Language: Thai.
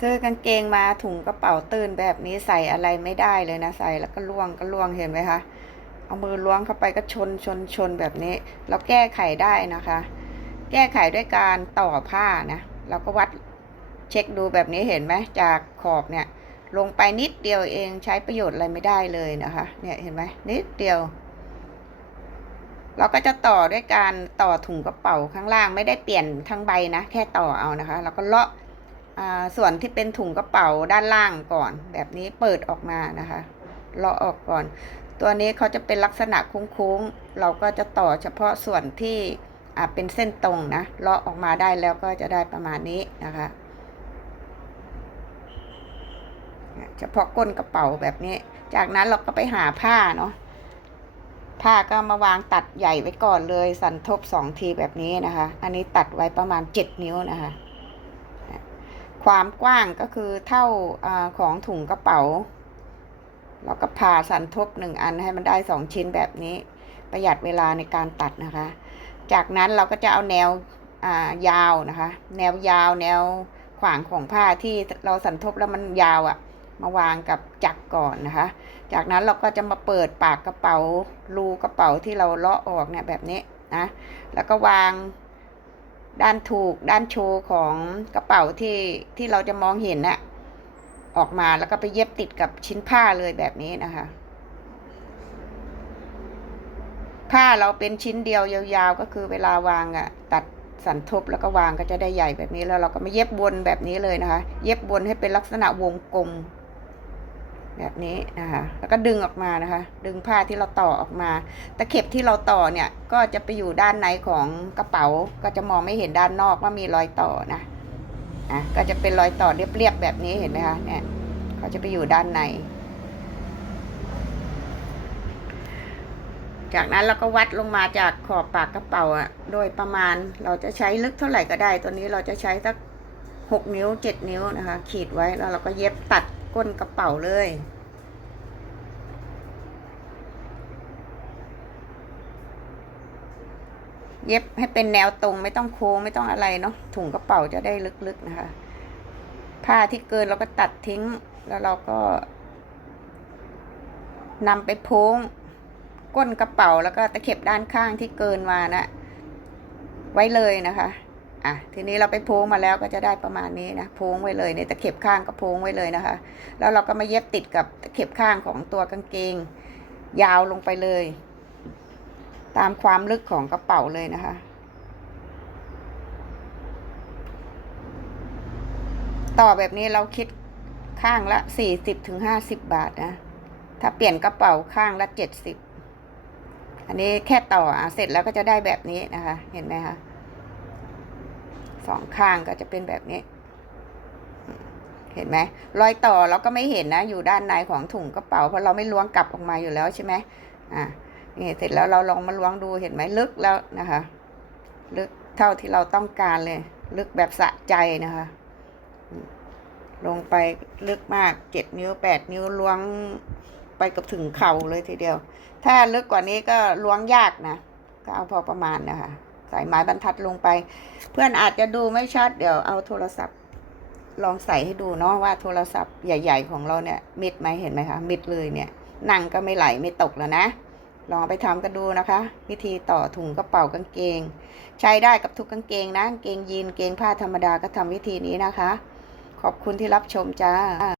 ซื้อกางเกงมาถุงกระเป๋าตื้นแบบนี้ใส่อะไรไม่ได้เลยนะใส่แล้วก็ล่วงก็ล่วงเห็นไหมคะ เอามือล้วงเข้าไปก็ชนชนชนแบบนี้ เราแก้ไขได้นะคะ แก้ไขด้วยการต่อผ้านะเราก็วัดเช็คดูแบบนี้เห็นไหมจากขอบเนี่ยลงไปนิดเดียวเองใช้ประโยชน์อะไรไม่ได้เลยนะคะ เนี่ยเห็นไหมนิดเดียว เราก็จะต่อด้วยการต่อถุงกระเป๋าข้างล่างไม่ได้เปลี่ยนทั้งใบนะ แค่ต่อเอานะคะ แล้วก็เลาะ ส่วนที่เป็นถุงกระเป๋าด้านล่างก่อน แบบนี้เปิดออกมานะคะเลาะออกก่อน ตัวนี้เขาจะเป็นลักษณะโค้งๆ เราก็จะต่อเฉพาะส่วนที่เป็นเส้นตรงนะเลาะออกมาได้แล้วก็จะได้ประมาณนี้นะคะเฉพาะก้นกระเป๋าแบบนี้ จากนั้นเราก็ไปหาผ้าเนาะผ้าก็มาวางตัดใหญ่ไว้ก่อนเลย สันทบสองทีแบบนี้นะคะ อันนี้ตัดไว้ประมาณเจ็ดนิ้วนะคะ ความกว้างก็คือเท่าอของถุงกระเป๋าเราก็ผ่าสันทบหนึ่งอันให้มันได้สองชิ้นแบบนี้ ประหยัดเวลาในการตัดนะคะ จากนั้นเราก็จะเอาแนวยาวนะคะ แนวยาวแนวขวางของผ้าที่เราสันทบแล้วมันยาวอะ่ะ มาวางกับจักรก่อนนะคะ จากนั้นเราก็จะมาเปิดปากกระเป๋ารูกระเป๋าที่เราเลาะออกเนี่ยแบบนี้นะ แล้วก็วาง ด้านถูกด้านโชว์ของกระเป๋าที่ที่เราจะมองเห็นน่ะออกมาแล้วก็ไปเย็บติดกับชิ้นผ้าเลยแบบนี้นะคะ ผ้าเราเป็นชิ้นเดียวยาวๆ ก็คือเวลาวางอะ ตัดสันทบแล้วก็วางก็จะได้ใหญ่แบบนี้แล้วเราก็มาเย็บวนแบบนี้เลยนะคะ เย็บวนให้เป็นลักษณะวงกลม แบบนี้นะคะ แล้วก็ดึงออกมานะคะ ดึงผ้าที่เราต่อออกมา ตะเข็บที่เราต่อเนี่ยก็จะไปอยู่ด้านในของกระเป๋า ก็จะมองไม่เห็นด้านนอกว่ามีรอยต่อนะ อะ ก็จะเป็นรอยต่อเรียบๆแบบนี้เห็นไหมคะ เนี่ย เขาจะไปอยู่ด้านใน จากนั้นเราก็วัดลงมาจากขอบปากกระเป๋าอะ โดยประมาณเราจะใช้ลึกเท่าไหร่ก็ได้ ตัวนี้เราจะใช้สักหกนิ้วเจ็ดนิ้วนะคะ ขีดไว้แล้วเราก็เย็บตัด ก้นกระเป๋าเลย เย็บให้เป็นแนวตรงไม่ต้องโค้งไม่ต้องอะไรเนาะถุงกระเป๋าจะได้ลึกๆนะคะ ผ้าที่เกินเราก็ตัดทิ้งแล้วเราก็นำไปโพ้งก้นกระเป๋าแล้วก็ตะเข็บด้านข้างที่เกินมานะไว้เลยนะคะ อะทีนี้เราไปโพ้งมาแล้วก็จะได้ประมาณนี้นะโพ้งไว้เลยในตะเข็บข้างก็โพ้งไว้เลยนะคะ แล้วเราก็มาเย็บติดกับตะเข็บข้างของตัวกางเกง ยาวลงไปเลย ตามความลึกของกระเป๋าเลยนะคะต่อแบบนี้เราคิดข้างละสี่สิบถึงห้าสิบบาทนะ ถ้าเปลี่ยนกระเป๋าข้างละเจ็ดสิบ อันนี้แค่ต่ออเสร็จแล้วก็จะได้แบบนี้นะคะ เห็นไหมคะ สองข้างก็จะเป็นแบบนี้ เห็นไหมรอยต่อเราก็ไม่เห็นนะ อยู่ด้านในของถุงกระเป๋าเพราะเราไม่ล้วงกลับออกมาอยู่แล้วใช่ไหมอ่านี่เสร็จแล้วเราลองมาล้วงดูเห็นไหมลึกแล้วนะคะ ลึกเท่าที่เราต้องการเลย ลึกแบบสะใจนะคะ ลงไปลึกมากเจ็ดนิ้วแปดนิ้วล้วงไปกับถึงเข่าเลยทีเดียว ถ้าลึกกว่านี้ก็ล้วงยากนะ ก็เอาพอประมาณนะคะ ใส่ไม้บรรทัดลงไป เพื่อนอาจจะดูไม่ชัดเดี๋ยวเอาโทรศัพท์ลองใส่ให้ดูเนาะว่าโทรศัพท์ใหญ่ ๆ ของเราเนี่ยมิดไหมเห็นไหมคะมิดเลยเนี่ยนั่งก็ไม่ไหลไม่ตกแล้วนะ ลองไปทำกันดูนะคะ วิธีต่อถุงกระเป๋ากางเกง ใช้ได้กับทุกกางเกงนะกางเกงยีนเกงผ้าธรรมดาก็ทำวิธีนี้นะคะ ขอบคุณที่รับชมจ้า